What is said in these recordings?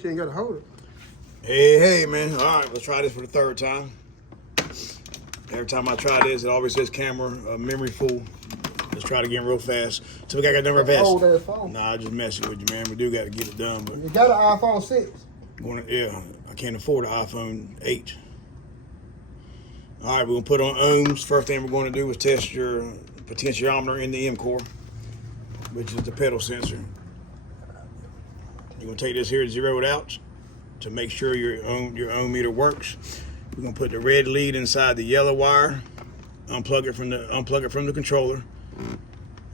She ain't got to hold it. Hey, man. All right, let's try this for the third time. Every time I try this, it always says camera, memory full. Let's try it again real fast. So we got a number fast. Old ass phone. Nah, I just messing with you, man. We do got to get it done. But you got an iPhone 6. Yeah, I can't afford an iPhone 8. All right, we're going to put on ohms. First thing we're going to do is test your potentiometer in the M core, which is the pedal sensor. You're going to take this here and zero it out to make sure your ohm meter works. We're going to put the red lead inside the yellow wire, unplug it from the controller.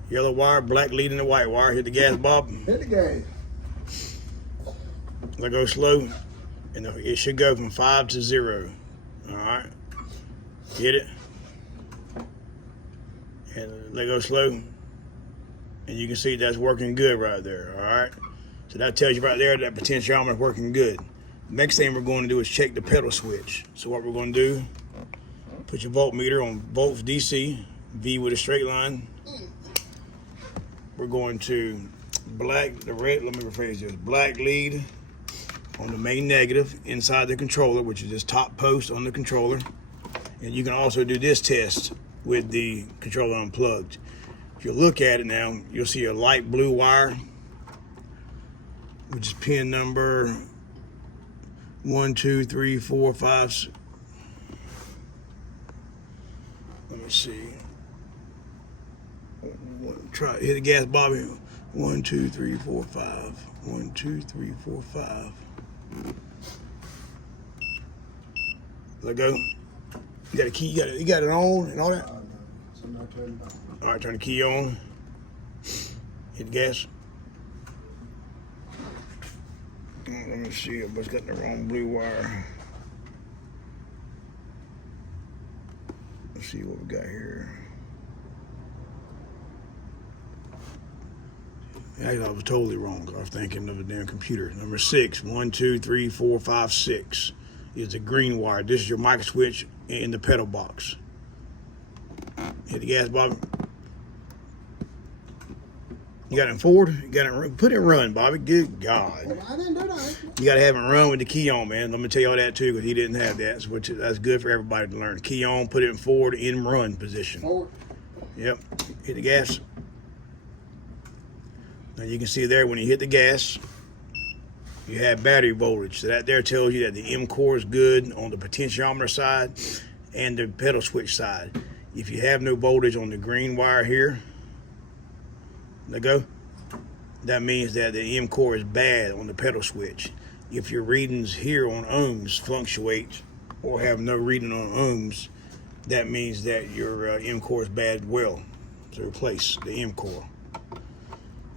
Yellow wire, black lead in the white wire. Hit the gas, Bob. Hit the gas. Let go slow, and it should go from 5 to 0. All right. Hit it. And let go slow. And you can see that's working good right there. All right. So that tells you right there that potentiometer is working good. Next thing we're going to do is check the pedal switch. So what we're going to do, put your voltmeter on volts DC, V with a straight line. We're going to black lead on the main negative inside the controller, which is this top post on the controller. And you can also do this test with the controller unplugged. If you look at it now, you'll see a light blue wire, which is pin number 1, 2, 3, 4, 5. Let me see. Try hit the gas, Bobby. 1, 2, 3, 4, 5. 1, 2, 3, 4, 5. Let go. You got a key. You got it on and all that. All right, turn the key on. Hit the gas. Let me see. I just got the wrong blue wire. Let's see what we got here. I was totally wrong. I was thinking of a damn computer. Number 6, 1, 2, 3, 4, 5, 6 is the green wire. This is your micro switch in the pedal box. Hit the gas, Bobby. You got it in forward? You got it, put it in run, Bobby. Good God. I didn't do that. You got to have it run with the key on, man. Let me tell you all that, too, because he didn't have that, which that's good for everybody to learn. Key on, put it in forward, in run position. Forward. Yep. Hit the gas. Now, you can see there when you hit the gas, you have battery voltage. So that there tells you that the M core is good on the potentiometer side and the pedal switch side. If you have no voltage on the green wire here, let go, that means that the M core is bad on the pedal switch. If your readings here on ohms fluctuate or have no reading on ohms, that means that your M core is bad as well. So replace the M core.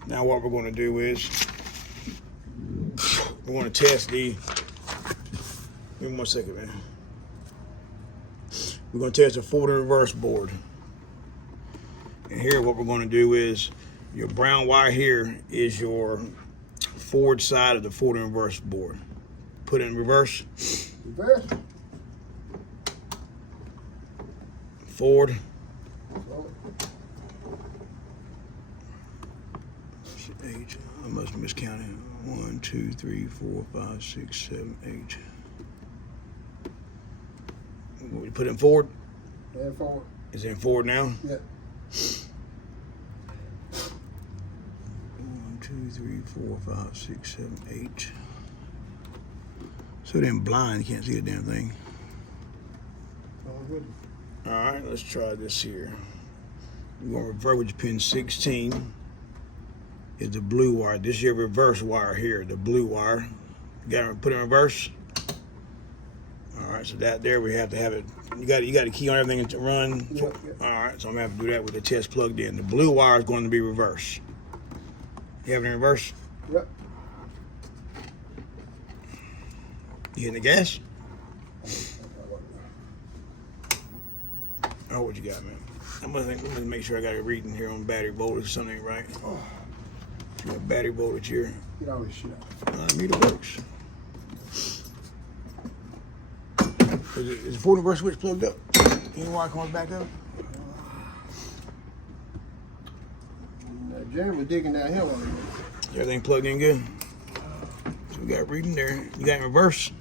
Now what we're going to do is we're going to test the, give me 1 second, man. We're going to test the forward and reverse board. And here what we're going to do is your brown wire here is your forward side of the forward and reverse board. Put it in reverse. Reverse. Forward. Eight. I must have miscounted. 1, 2, 3, 4, 5, 6, 7, 8. We put it in forward. Yeah, forward. Is it in forward now? Yeah. 1, 2, 3, 4, 5, 6, 7, 8. So then blind, you can't see the damn thing. All good. All right, let's try this here. We're going to revert with your pin 16. Is the blue wire. This is your reverse wire here, the blue wire. You got to put it in reverse. All right, so that there we have to have it. You got a key on everything to run. Yep. All right, so I'm gonna have to do that with the test plugged in. The blue wire is going to be reverse. You have it in reverse? Yep. You hitting the gas? Oh, what you got, man? I'm gonna make sure I got a reading here on battery voltage. Something ain't right. You got battery voltage here. Get all this shit out. Meter works. Is the forward reverse switch plugged up? You know why it comes back up? Jeremy was digging down here on it. Everything plugged in good? So we got reading there. You got in reverse?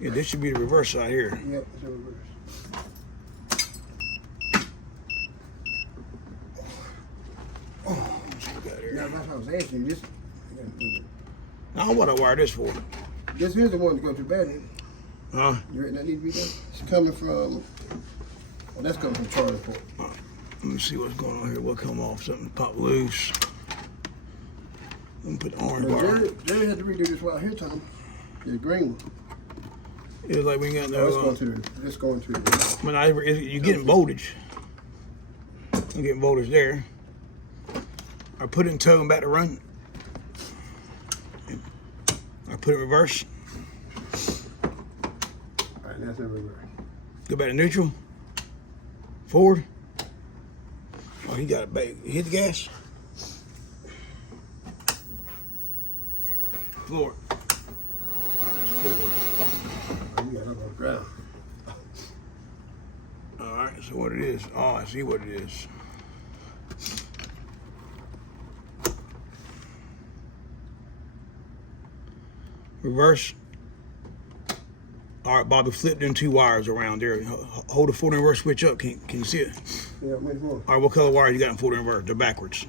Yeah, this should be the reverse side here. Yep, it's a reverse. Yeah, that's what I was asking you. This, I don't know what I wired this for. this is the one to go to battery. Huh? You reckon that need to be done? It's coming from, oh, that's coming from charge port. Let me see what's going on here. What come off? Something pop loose. Let me put the orange wire. Jerry had to redo this right here, Tom. The green one. It's like we ain't got no. It's going to the. But you're getting voltage. I'm getting voltage there. I put it in tow and back to run. I put it in reverse. All right, that's in reverse. Go back to neutral. Forward. Oh, he got it back. Hit the gas. Floor. You got it up on the ground. All right, so what it is? Oh, I see what it is. Reverse. All right, Bobby, flip them two wires around there. Hold the forward and reverse switch up. Can you see it? Yeah, which one? All right, what color wires you got in forward and reverse? They're backwards.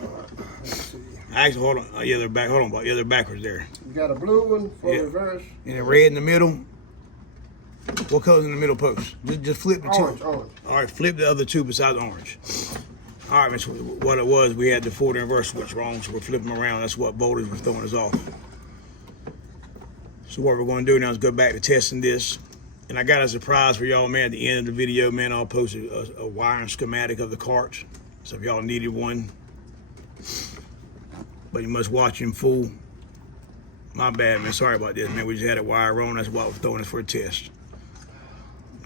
All right, let's see. Actually, hold on. Yeah, they're back. Hold on, Bob. Yeah, they're backwards there. You got a blue one for reverse. And a red in the middle. What color's in the middle post? Just flip the Orange, two. orange. All right, flip the other two besides orange. All right, man, so what it was, we had the forward and reverse switch wrong, so we're flipping around. That's what voltage was throwing us off. So what we're going to do now is go back to testing this. And I got a surprise for y'all, man. At the end of the video, man, I'll post a wiring schematic of the carts. So if y'all needed one, but you must watch in full. My bad, man. Sorry about this, man. We just had a wire wrong. That's why we're throwing this for a test.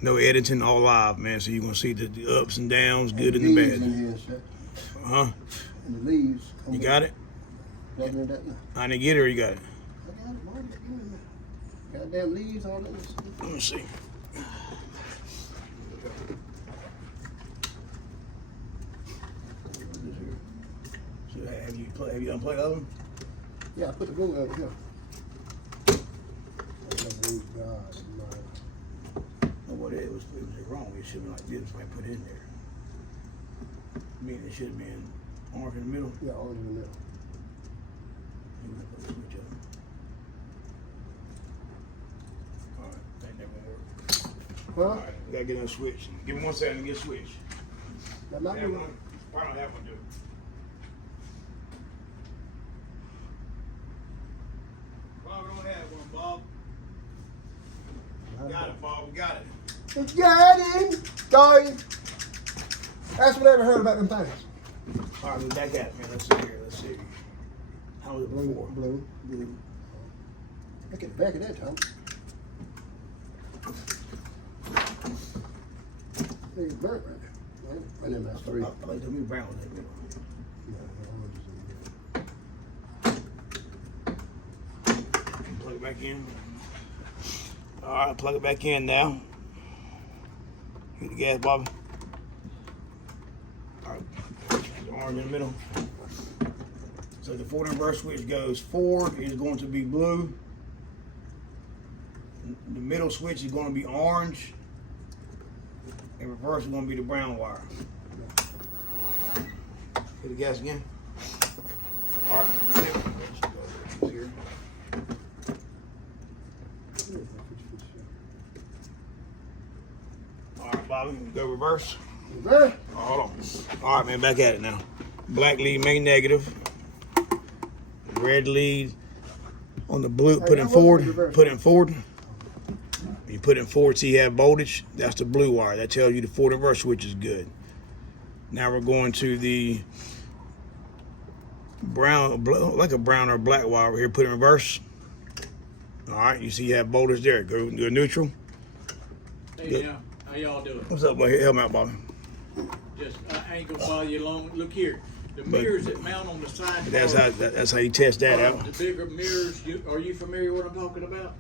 No editing, all live, man. So you're going to see the ups and downs, good and the bad. In here, Huh? and the leaves. You got it? I didn't get it, or you got it? I got it, Marty. Goddamn leaves, all that stuff. Let me see. So have you unplugged the oven? Yeah, I put the glue over here. God, No, what it was wrong. It should have been like this. I put it in there. I mean, it should have been orange in the middle. yeah, all in the middle. You can put the switch up. All right, that never gonna work. Huh? All right, we gotta get on a switch. Give me 1 second to get a switch. That might be Have one. one. Why don't have one do it? Bob, we don't have one, Bob. Got it, Bob. We got it. We got him, guys. That's what I ever heard about them things. All right, we're back at it, man. Let's see here. Let's see. How was it before? Blue. Look at the back of that, Tom. It's burnt right there. Right in that three. I like to be brown with that middle. Plug it back in. All right, plug it back in now. Hit the gas, Bobby. All right, the orange in the middle. So the forward and reverse switch goes forward is going to be blue. The middle switch is going to be orange. And reverse is going to be the brown wire. Hit the gas again. All right. Here. All right, Bobby, go reverse. Reverse. Oh, hold on. All right, man, back at it now. Black lead, main negative. Red lead on the blue, put in forward. Put in forward. You put in forward so you have voltage. That's the blue wire. That tells you the forward and reverse switch is good. Now we're going to the brown, like a brown or black wire over here. Put in reverse. All right, you see you have voltage there. Go neutral. Hey, now, how y'all doing? What's up, buddy? Help me out, Bobby. Just, I ain't gonna bother you long. Look here, the mirrors that mount on the side. That's how you test that out. The bigger mirrors. Are you familiar with what I'm talking about?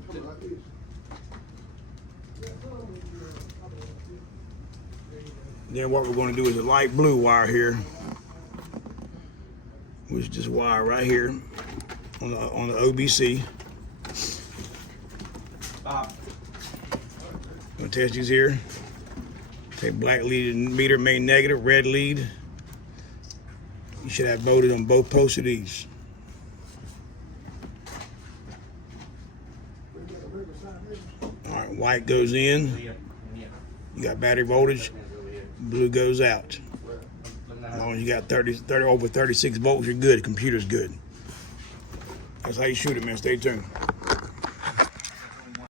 Then what we're going to do is a light blue wire here, which is this wire right here. on the OBC. Gonna test these here. Take black lead meter, main negative, red lead. You should have voltage on both posts of these. All right, white goes in. You got battery voltage. Blue goes out. As long as you got 30 over 36 volts, you're good. The computer's good. That's how you shoot it, man. Stay tuned.